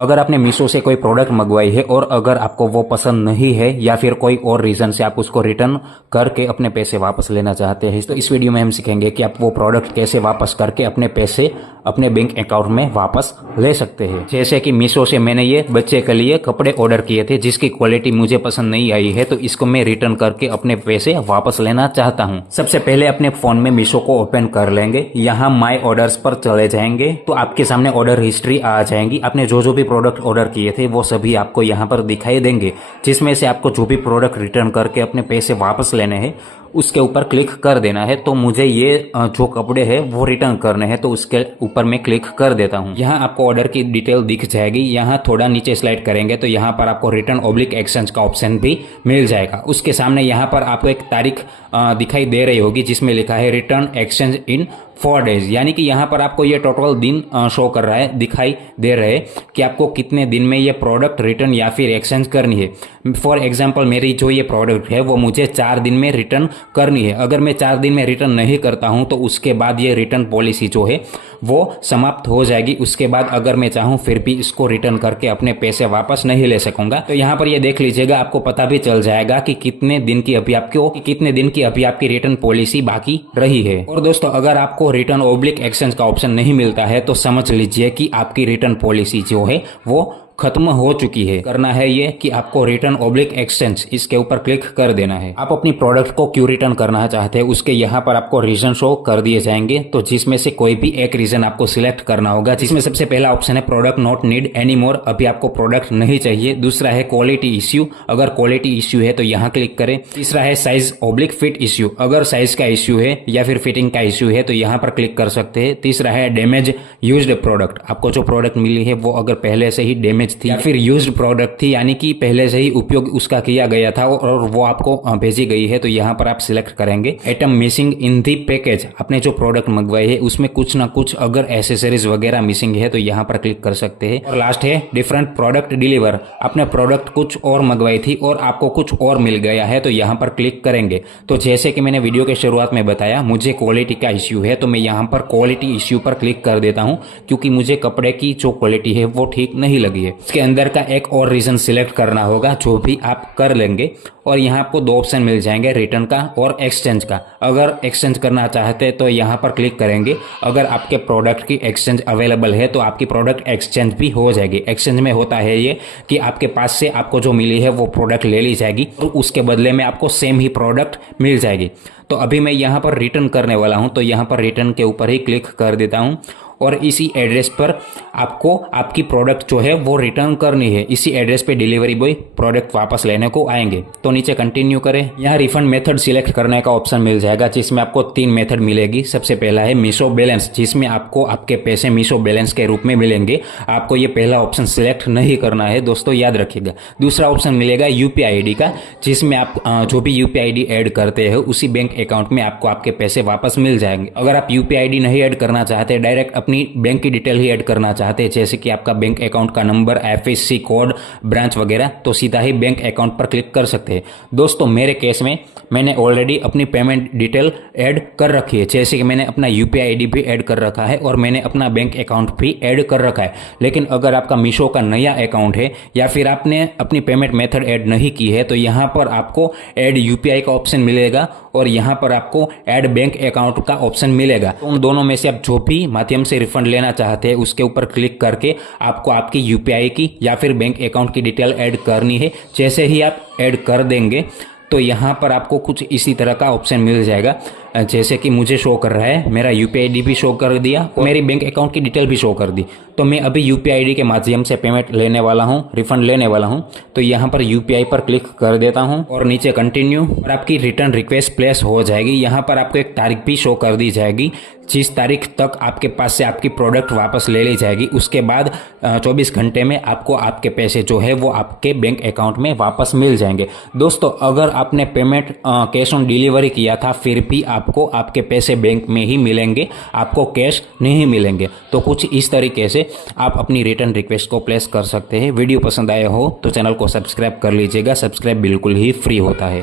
अगर आपने मीशो से कोई प्रोडक्ट मंगवाई है और अगर आपको वो पसंद नहीं है या फिर कोई और रीज़न से आप उसको रिटर्न करके अपने पैसे वापस लेना चाहते हैं, तो इस वीडियो में हम सीखेंगे कि आप वो प्रोडक्ट कैसे वापस करके अपने पैसे अपने बैंक अकाउंट में वापस ले सकते हैं। जैसे कि मीशो से मैंने ये बच्चे के लिए कपड़े ऑर्डर किए थे जिसकी क्वालिटी मुझे पसंद नहीं आई है, तो इसको मैं रिटर्न करके अपने पैसे वापस लेना चाहता हूँ। सबसे पहले अपने फोन में मीशो को ओपन कर लेंगे, यहाँ माई ऑर्डर्स पर चले जाएंगे तो आपके सामने ऑर्डर हिस्ट्री आ जाएंगी। आपने जो भी प्रोडक्ट ऑर्डर किए थे वो सभी आपको यहाँ पर दिखाई देंगे, जिसमें से आपको जो भी प्रोडक्ट रिटर्न करके अपने पैसे वापस लेने हैं उसके ऊपर क्लिक कर देना है। तो मुझे ये जो कपड़े हैं वो रिटर्न करने हैं, तो उसके ऊपर मैं क्लिक कर देता हूँ। यहाँ आपको ऑर्डर की डिटेल दिख जाएगी। यहाँ थोड़ा नीचे स्लाइड करेंगे तो यहाँ पर आपको रिटर्न ऑब्लिक एक्सचेंज का ऑप्शन भी मिल जाएगा। उसके सामने यहाँ पर आपको एक तारीख दिखाई दे रही होगी जिसमें लिखा है रिटर्न एक्सचेंज इन 4 डेज, यानी कि यहाँ पर आपको ये टोटल दिन शो कर रहा है, दिखाई दे रहे हैं कि आपको कितने दिन में ये प्रोडक्ट रिटर्न या फिर एक्सचेंज करनी है। फॉर एग्जांपल मेरी जो ये प्रोडक्ट है वो मुझे 4 दिन में रिटर्न करनी है। अगर मैं 4 दिन में रिटर्न नहीं करता हूँ तो उसके बाद ये रिटर्न पॉलिसी जो है वो समाप्त हो जाएगी। उसके बाद अगर मैं चाहूँ फिर भी इसको रिटर्न करके अपने पैसे वापस नहीं ले सकूंगा। तो यहाँ पर ये देख लीजिएगा, आपको पता भी चल जाएगा कि कितने दिन की अभी आपकी रिटर्न पॉलिसी बाकी रही है। और दोस्तों, अगर आपको रिटर्न ऑब्लिक एक्सचेंज का ऑप्शन नहीं मिलता है तो समझ लीजिए कि आपकी रिटर्न पॉलिसी जो है वो खत्म हो चुकी है। करना है ये कि आपको रिटर्न ऑब्लिक एक्सचेंज इसके ऊपर क्लिक कर देना है। आप अपनी प्रोडक्ट को क्यों रिटर्न करना चाहते हैं उसके यहाँ पर आपको रीजन शो कर दिए जाएंगे, तो जिसमें से कोई भी एक रीजन आपको सिलेक्ट करना होगा, जिसमें सबसे पहला ऑप्शन है product not need any more, अभी आपको प्रोडक्ट नहीं चाहिए। दूसरा है क्वालिटी इश्यू, अगर क्वालिटी इश्यू है तो यहाँ क्लिक करें। तीसरा है साइज ऑब्लिक फिट इश्यू, अगर साइज का इश्यू है या फिर फिटिंग का इश्यू है तो यहाँ पर क्लिक कर सकते हैं। तीसरा है डैमेज यूज्ड प्रोडक्ट, आपको जो प्रोडक्ट मिली है वो अगर पहले से ही डैमेज थी या फिर यूज्ड प्रोडक्ट थी, यानी कि पहले से ही उपयोग उसका किया गया था और वो आपको भेजी गई है, तो यहाँ पर आप सिलेक्ट करेंगे। Item missing in the package, आपने जो प्रोडक्ट मंगवाई है उसमें कुछ ना कुछ अगर एसेसरीज वगैरह मिसिंग है तो यहाँ पर क्लिक कर सकते हैं। और लास्ट है डिफरेंट प्रोडक्ट डिलीवर, आपने प्रोडक्ट कुछ और मंगवाई थी और आपको कुछ और मिल गया है तो यहाँ पर क्लिक करेंगे। तो जैसे कि मैंने वीडियो के शुरुआत में बताया, मुझे क्वालिटी का इश्यू है तो मैं यहाँ पर क्वालिटी इश्यू पर क्लिक कर देता हूँ, क्योंकि मुझे कपड़े की जो क्वालिटी है वो ठीक नहीं लगी है। इसके अंदर का एक और रीजन सिलेक्ट करना होगा, जो भी आप कर लेंगे। और यहाँ आपको 2 ऑप्शन मिल जाएंगे, रिटर्न का और एक्सचेंज का। अगर एक्सचेंज करना चाहते हैं तो यहाँ पर क्लिक करेंगे। अगर आपके प्रोडक्ट की एक्सचेंज अवेलेबल है तो आपकी प्रोडक्ट एक्सचेंज भी हो जाएगी। एक्सचेंज में होता है ये कि आपके पास से आपको जो मिली है वो प्रोडक्ट ले ली जाएगी और उसके बदले में आपको सेम ही प्रोडक्ट मिल जाएगी। तो अभी मैं यहाँ पर रिटर्न करने वाला हूँ, तो यहाँ पर रिटर्न के ऊपर ही क्लिक कर देता हूँ और इसी एड्रेस पर आपको आपकी प्रोडक्ट जो है वो रिटर्न करनी है। इसी एड्रेस पे डिलीवरी बॉय प्रोडक्ट वापस लेने को आएंगे। तो नीचे कंटिन्यू करें, यहाँ रिफंड मेथड सिलेक्ट करने का ऑप्शन मिल जाएगा, जिसमें आपको 3 मेथड मिलेगी। सबसे पहला है मीशो बैलेंस, जिसमें आपको आपके पैसे मीशो बैलेंस के रूप में मिलेंगे। आपको ये पहला ऑप्शन सिलेक्ट नहीं करना है दोस्तों, याद रखिएगा। दूसरा ऑप्शन मिलेगा यूपीआई आईडी का, जिसमें आप जो भी यूपीआई आईडी ऐड करते हैं उसी बैंक अकाउंट में आपको आपके पैसे वापस मिल जाएंगे। अगर आप यूपीआई आईडी नहीं ऐड करना चाहते, डायरेक्ट अपनी बैंक की डिटेल ही ऐड करना चाहते हैं, जैसे कि आपका बैंक अकाउंट का नंबर, एफएससी कोड, ब्रांच वगैरह, तो सीधा ही बैंक अकाउंट पर क्लिक कर सकते हैं। दोस्तों, मेरे केस में मैंने ऑलरेडी अपनी पेमेंट डिटेल ऐड कर रखी है, जैसे कि मैंने अपना यूपीआई आईडी भी ऐड कर रखा है और मैंने अपना बैंक अकाउंट भी ऐड कर रखा है। लेकिन अगर आपका मीशो का नया अकाउंट है या फिर आपने अपनी पेमेंट मेथड ऐड नहीं की है तो यहाँ पर आपको ऐड यूपीआई का ऑप्शन मिलेगा और यहाँ पर आपको ऐड बैंक अकाउंट का ऑप्शन मिलेगा। तो उन दोनों में से आप जो भी माध्यम से रिफंड लेना चाहते हैं उसके ऊपर क्लिक करके आपको आपकी यूपीआई की या फिर बैंक अकाउंट की डिटेल ऐड करनी है। जैसे ही आप ऐड कर देंगे तो यहाँ पर आपको कुछ इसी तरह का ऑप्शन मिल जाएगा, जैसे कि मुझे शो कर रहा है। मेरा यूपीआई आईडी भी शो कर दिया और मेरी बैंक अकाउंट की डिटेल भी शो कर दी। तो मैं अभी यूपीआई आईडी के माध्यम से पेमेंट लेने वाला हूँ, रिफंड लेने वाला हूँ। तो यहाँ पर यूपीआई पर क्लिक कर देता हूँ और नीचे कंटिन्यू, और आपकी रिटर्न रिक्वेस्ट प्लेस हो जाएगी। यहाँ पर आपको एक तारीख भी शो कर दी जाएगी, जिस तारीख तक आपके पास से आपकी प्रोडक्ट वापस ले ली जाएगी। उसके बाद 24 घंटे में आपको आपके पैसे जो है वो आपके बैंक अकाउंट में वापस मिल जाएंगे। दोस्तों, अगर आपने पेमेंट कैश ऑन डिलीवरी किया था फिर भी आपको आपके पैसे बैंक में ही मिलेंगे, आपको कैश नहीं मिलेंगे। तो कुछ इस तरीके से आप अपनी रिटर्न रिक्वेस्ट को प्लेस कर सकते हैं। वीडियो पसंद आया हो तो चैनल को सब्सक्राइब कर लीजिएगा, सब्सक्राइब बिल्कुल ही फ्री होता है।